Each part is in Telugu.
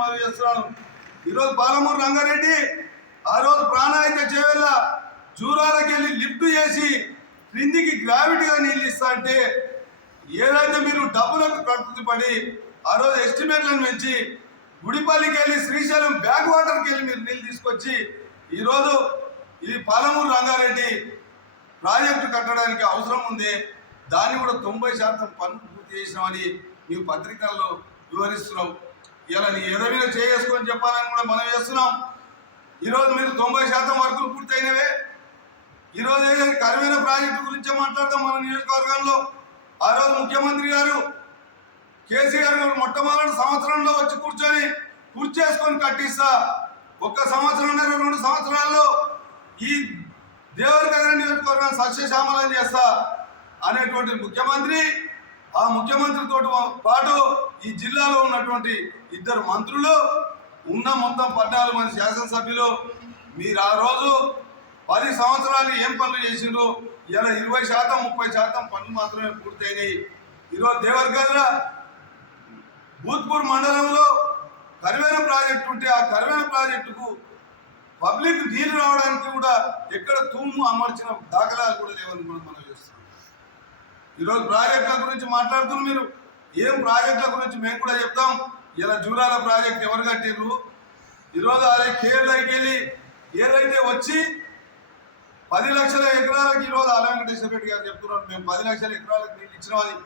మనం చేస్తున్నాను. ఈరోజు పాలమూరు రంగారెడ్డి ఆ రోజు ప్రాణాయిత చేవేళ జూరాలకి వెళ్ళి లిఫ్ట్ చేసి క్రిందికి గ్రావిటీగా నీళ్ళు ఇస్తా అంటే ఏదైతే మీరు డబ్బులకు కట్టుబడి ఆ రోజు ఎస్టిమేట్లను పెంచి గుడిపల్లికి వెళ్ళి శ్రీశైలం బ్యాక్ వాటర్కి వెళ్ళి మీరు నీళ్ళు తీసుకొచ్చి ఈరోజు ఈ పాలమూరు రంగారెడ్డి ప్రాజెక్టు కట్టడానికి అవసరం ఉంది, దాన్ని కూడా 90% పనులు పూర్తి చేసినామని నీవు పత్రికల్లో వివరిస్తున్నావు. ఇలా నీ ఏదైనా చేసుకొని చెప్పాలని కూడా మనం చేస్తున్నాం. ఈరోజు మీరు 90% వర్కులు పూర్తయినవే. ఈరోజు ఏదైనా కరువైన ప్రాజెక్టు గురించే మాట్లాడతాం మన నియోజకవర్గంలో. ఆ రోజు ముఖ్యమంత్రి గారు కేసీఆర్ గారు మొట్టమొదటి సంవత్సరంలో వచ్చి కూర్చేసుకొని కట్టిస్తా, 1 సంవత్సరంన్నర 2 సంవత్సరాల్లో ఈ దేవరకద్ర నియోజకవర్గాన్ని సస్యశ్యామలం చేస్తా అనేటువంటి ముఖ్యమంత్రి, ఆ ముఖ్యమంత్రితో పాటు ఈ జిల్లాలో ఉన్నటువంటి 2 మంత్రులు ఉన్న మొత్తం 14 మంది శాసనసభ్యులు మీరు ఆ రోజు 10 సంవత్సరాలు ఏం పనులు చేసిండ్రు? ఇలా 20% 30% పనులు మాత్రమే పూర్తయినాయి. ఈరోజు దేవరకద్ర భూత్పూర్ మండలంలో కరువైన ప్రాజెక్టు ఉంటే ఆ కరువైన ప్రాజెక్టుకు పబ్లిక్ నీళ్లు రావడానికి కూడా ఎక్కడ తూము అమర్చిన దాఖలాలు కూడా లేవని కూడా మనం చేస్తున్నాం. ఈరోజు ప్రాజెక్టుల గురించి మాట్లాడుతున్నారు మీరు. ఏం ప్రాజెక్టుల గురించి మేము కూడా చెప్తాం. ఇలా జూరాల ప్రాజెక్ట్ ఎవరు కట్టిర్రు? ఈరోజు అదే కేరళకి వెళ్ళి ఏదైతే వచ్చి 10 లక్షల ఎకరాలకు ఈరోజు ఆల వెంకటేశ్వర రెడ్డి గారు చెప్తున్నారు మేము 10 లక్షల ఎకరాలకు నీళ్ళు ఇచ్చినామని.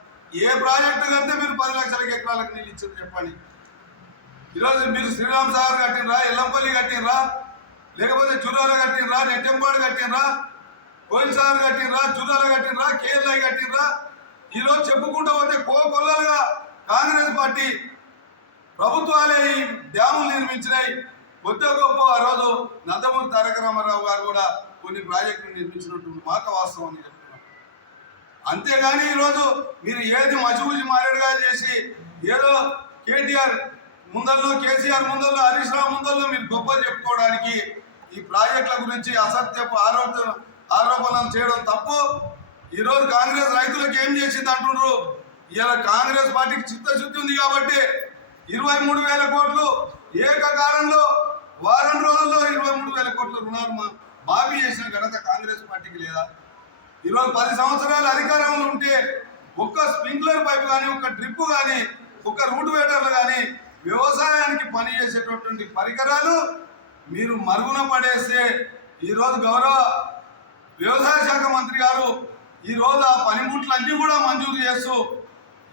ఏ ప్రాజెక్టు కడితే మీరు 10 లక్షల ఎకరాలకు నీళ్ళు ఇచ్చారు చెప్పండి. ఈరోజు మీరు శ్రీరామ్ సాగర్ కట్టినరా, ఎల్లంపల్లి కట్టినరా, లేకపోతే జూరాల కట్టినరా, నెట్టెంపాడు కట్టినరా, కోయిల్ సాగర్ కట్టినరా, జూరాల కట్టినరా, కేరళ కట్టినరా? ఈరోజు చెప్పుకుంటూ పోతే కొల్లలుగా కాంగ్రెస్ పార్టీ ప్రభుత్వాలే ఈ డ్యాములు నిర్మించినాయి. కొద్ది గొప్ప ఆ రోజు నందమూరి తారక రామారావు గారు కూడా కొన్ని ప్రాజెక్టులు నిర్మించినట్టు మాట వాస్తవం అని చెప్తున్నారు. అంతేగాని ఈరోజు మీరు ఏది మసిబూసి మారేడుగా చేసి ఏదో కేటీఆర్ ముందల్లో, కేసీఆర్ ముందల్లో, హరీష్ రావు ముందల్లో మీరు గొప్ప చెప్పుకోవడానికి ఈ ప్రాజెక్టుల గురించి అసత్యపు ఆరోపణలు చేయడం తప్పు. ఈరోజు కాంగ్రెస్ రైతులకు ఏం చేసింది అంటున్నారు. ఇలా కాంగ్రెస్ పార్టీకి చిత్తశుద్ధి ఉంది కాబట్టి 23,000 కోట్లు ఏకకాలంలో వారం రోజుల్లో 23,000 కోట్ల రుణాలు మాఫీ చేసిన ఘనత కాంగ్రెస్ పార్టీకి లేదా? ఈరోజు 10 సంవత్సరాల అధికారంలో ఉంటే ఒక్క స్ప్రింక్లర్ పైపు కానీ, ఒక్క డ్రిప్ కానీ, ఒక్క రూట్ వేటర్లు కానీ వ్యవసాయానికి పనిచేసేటటువంటి పరికరాలు మీరు మరుగున పడేస్తే ఈరోజు గౌరవ వ్యవసాయ శాఖ మంత్రి గారు ఈరోజు ఆ పనిముట్లన్నీ కూడా మంజూరు చేస్తూ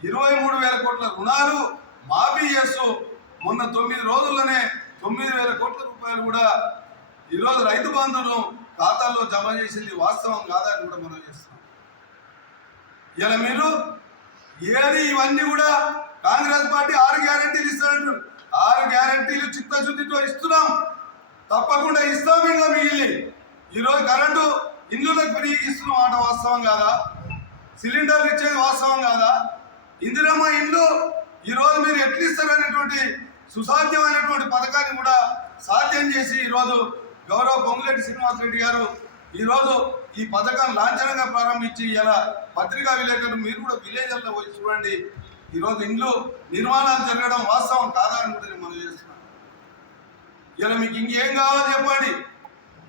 23,000 కోట్ల రుణాలు మాఫీ చేస్తూ మొన్న 9 రోజుల్లోనే 9,000 కోట్ల రూపాయలు కూడా ఈరోజు రైతు బంధువులు ఖాతాల్లో జమ చేసింది వాస్తవం కాదని కూడా మనం చేస్తున్నాం. ఇలా మీరు ఏది ఇవన్నీ కూడా కాంగ్రెస్ పార్టీ 6 గ్యారెంటీలు ఇస్తారంటారు. 6 గ్యారెంటీలు చిత్తశుద్ధితో ఇస్తున్నాం, తప్పకుండా ఇస్తాం. ఇంకా మిగిలి ఈరోజు కరెంటు ఇండ్లకు ఫ్రీగా ఇస్తున్నాం మాట వాస్తవం కాదా? సిలిండర్లు ఇచ్చేది వాస్తవం కాదా? ఇందిరమ్మ ఇండ్లు ఈరోజు మీరు ఎట్లు ఇస్తారనేటువంటి సుసాధ్యమైనటువంటి పథకాన్ని కూడా సాధ్యం చేసి ఈరోజు గౌరవ పొంగులేటి శ్రీనివాసరెడ్డి గారు ఈరోజు ఈ పథకాన్ని లాంఛనంగా ప్రారంభించి ఇలా పత్రికా విలేకరులు మీరు కూడా విలేజ్ల్లో పోయి చూడండి. ఈరోజు ఇండ్లు నిర్మాణాలు జరగడం వాస్తవం కాదా అని కూడా మనం చేస్తున్నాం. ఇలా మీకు ఇంకేం కావాలో చెప్పండి,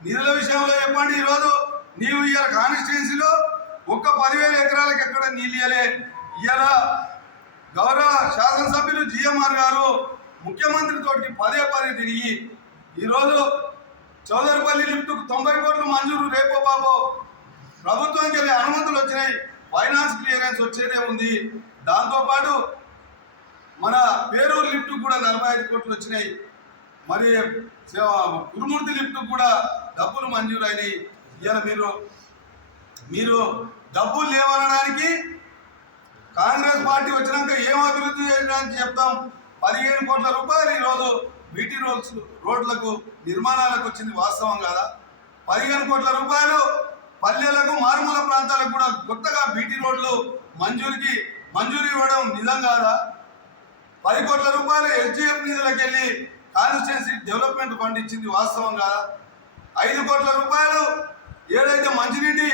నిధుల విషయంలో చెప్పండి. ఈరోజు నీవు ఇలా కాన్స్టిట్యున్సీలో ఒక్క 10,000 ఎకరాలకు ఎక్కడ నీళ్ళు ఇవ్వలే. ఇలా గౌరవ శాసనసభ్యులు జిఎంఆర్ గారు ముఖ్యమంత్రితోటి పదే తిరిగి ఈరోజు చౌదరిపల్లి లిఫ్ట్కు 90 కోట్లు మంజూరు, రేపో బాబో ప్రభుత్వానికి వెళ్ళి అనుమతులు వచ్చినాయి, ఫైనాన్స్ క్లియరెన్స్ వచ్చేదే ఉంది. దాంతోపాటు మన పేరూరు లిఫ్ట్ కూడా 45 కోట్లు వచ్చినాయి. మరి గురుమూర్తి లిఫ్ట్ కూడా డబ్బులు మంజూరైనాయి. ఇలా మీరు డబ్బులు లేవనడానికి కాంగ్రెస్ పార్టీ వచ్చినాక ఏం అభివృద్ధి చేయడానికి చెప్తాం. 15 కోట్ల రూపాయలు ఈరోజు బీటీ రోడ్లకు నిర్మాణాలకు వచ్చింది వాస్తవం కాదా? 15 కోట్ల రూపాయలు పల్లెలకు మారుమూల ప్రాంతాలకు కూడా కొత్తగా బీటీ రోడ్లు మంజూరు ఇవ్వడం నిజం కాదా? 10 కోట్ల రూపాయలు ఎస్డిఎఫ్ నిధులకు వెళ్ళి కాన్స్టిట్యున్సీ డెవలప్మెంట్ ఫండ్ ఇచ్చింది వాస్తవం కాదా? 5 కోట్ల రూపాయలు ఏదైతే మంచినీటి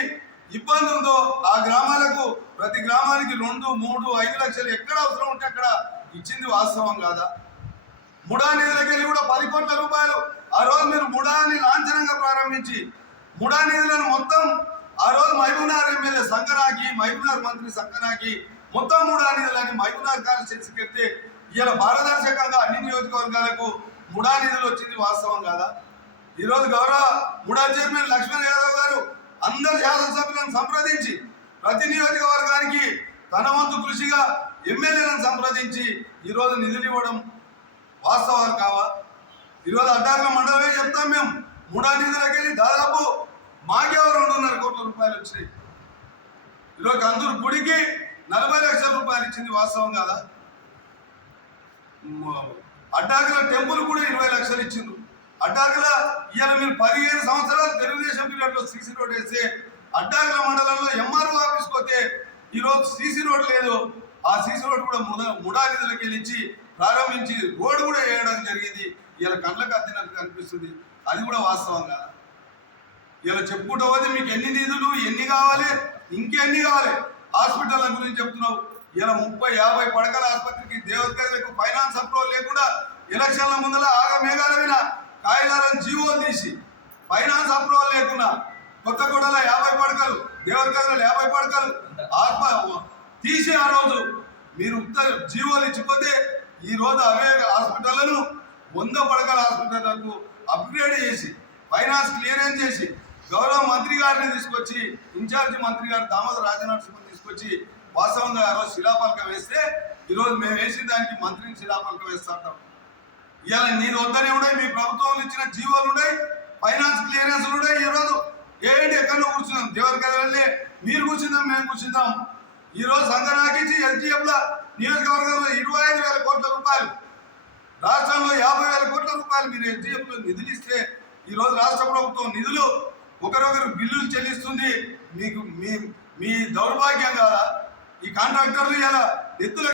ఇబ్బంది ఉందో ఆ గ్రామాలకు ప్రతి గ్రామానికి 2, 3, 5 లక్షలు ఎక్కడ అవసరం ఉంటే అక్కడ ఇచ్చింది వాస్తవం కాదా? ముడా నిధులకి వెళ్ళి కూడా 10 కోట్ల రూపాయలు ఆ రోజు మీరు ముడాని లాంఛనంగా ప్రారంభించి ముడా నిధులను మొత్తం ఆ రోజు మహబూబ్నగర్ ఎమ్మెల్యే సంకరాకి మహబూబ్నగర్ మంత్రి సంకరాకి మొత్తం ముడా నిధులని మహబూబ్నగర్ కాన్స్టిట్యూన్సీకి వెళ్తే ఇలా పారదర్శకంగా అన్ని నియోజకవర్గాలకు ముడా నిధులు వచ్చింది వాస్తవం కాదా? ఈరోజు గౌరవ ముడా చైర్మన్ లక్ష్మణ్ యాదవ్ గారు అందరు శాసనసభ్యులను సంప్రదించి ప్రతి నియోజకవర్గానికి తన వంతు కృషిగా ఎమ్మెల్యేలను సంప్రదించి ఈరోజు నిధులు ఇవ్వడం వాస్తవాలు కావా? ఈరోజు అడ్డార్ల మండలమే చెప్తాం మేము ముడా నిధులకి వెళ్ళి దాదాపు మాకే 2.5 కోట్ల రూపాయలు వచ్చినాయి. ఈరోజు అందరూ గుడికి 40 లక్షల రూపాయలు ఇచ్చింది వాస్తవం కాదా? అడ్డాకుల టెంపుల్ కూడా 20 లక్షలు ఇచ్చిండ్రు. అడ్డాకుల ఇవాళ మీరు 15 సంవత్సరాలు తెలుగుదేశం పీరియడ్లో సీసీ రోడ్ వేస్తే అడ్డాకుల మండలంలో ఎంఆర్ఓ ఆఫీస్కి పోతే ఈరోజు సీసీ రోడ్ లేదు. ఆ సీసీ రోడ్ కూడా ముడా నిధులకి వెళ్ళి ప్రారంభించి రోడ్డు కూడా వేయడం జరిగింది. ఇలా కళ్ళకు అద్దినట్టు కనిపిస్తుంది. అది కూడా వాస్తవం కాదా? ఇలా చెప్పుకుంటూ పోతే మీకు ఎన్ని నిధులు ఎన్ని కావాలి, ఇంకెన్ని కావాలి? హాస్పిటల్ గురించి చెప్తున్నావు. ఇలా 30-50 పడకల ఆసుపత్రికి దేవతలకు ఫైనాన్స్ అప్రూవల్ లేకుండా ఎలక్షన్ల ముందర ఆగమేఘాల మీద కాయదారం జీవోలు తీసి ఫైనాన్స్ అప్రూవల్ లేకుండా కొత్తగూడలో 50 పడకలు, దేవతగలో 50 పడకలు తీసి ఆ రోజు మీరు జీవోలు ఇచ్చిపోతే ఈ రోజు అవే హాస్పిటళ్లను 100 పడకల హాస్పిటళ్లకు అప్గ్రేడ్ చేసి ఫైనాన్స్ క్లియరెన్స్ చేసి గౌరవ మంత్రి గారిని తీసుకొచ్చి ఇన్ఛార్జి మంత్రి గారు దామోదర రాజనరసింహని తీసుకొచ్చి వాస్తవంగా ఆ రోజు శిలాపలకం వేస్తే ఈరోజు మేము వేసిన దానికి మంత్రిని శిలాపలకం వేస్తా ఉంటాం. ఇవాళ నేను వద్దనే ఉన్నాయి, మీ ప్రభుత్వంలో ఇచ్చిన జీవోలు ఉన్నాయి, ఫైనాన్స్ క్లియరెన్స్లు ఉన్నాయి. ఈరోజు ఏంటి ఎక్కడో కూర్చున్నాం, దేవరికల వెళ్ళి మీరు కూర్చుందాం మేము కూర్చుందాం. ఈరోజు సంఘనాకించి ఎస్డిఎఫ్ల నియోజకవర్గంలో 25,000 కోట్ల రూపాయలు, రాష్ట్రంలో 50,000 కోట్ల రూపాయలు మీరు ఎస్డిఎఫ్లో నిధులు ఇస్తే ఈరోజు రాష్ట్ర ప్రభుత్వం నిధులు ఒకరొకరు బిల్లులు చెల్లిస్తుంది. మీకు మీ దౌర్భాగ్యం కాదా? ఈ కాంట్రాక్టర్లు ఇలా ఎత్తుల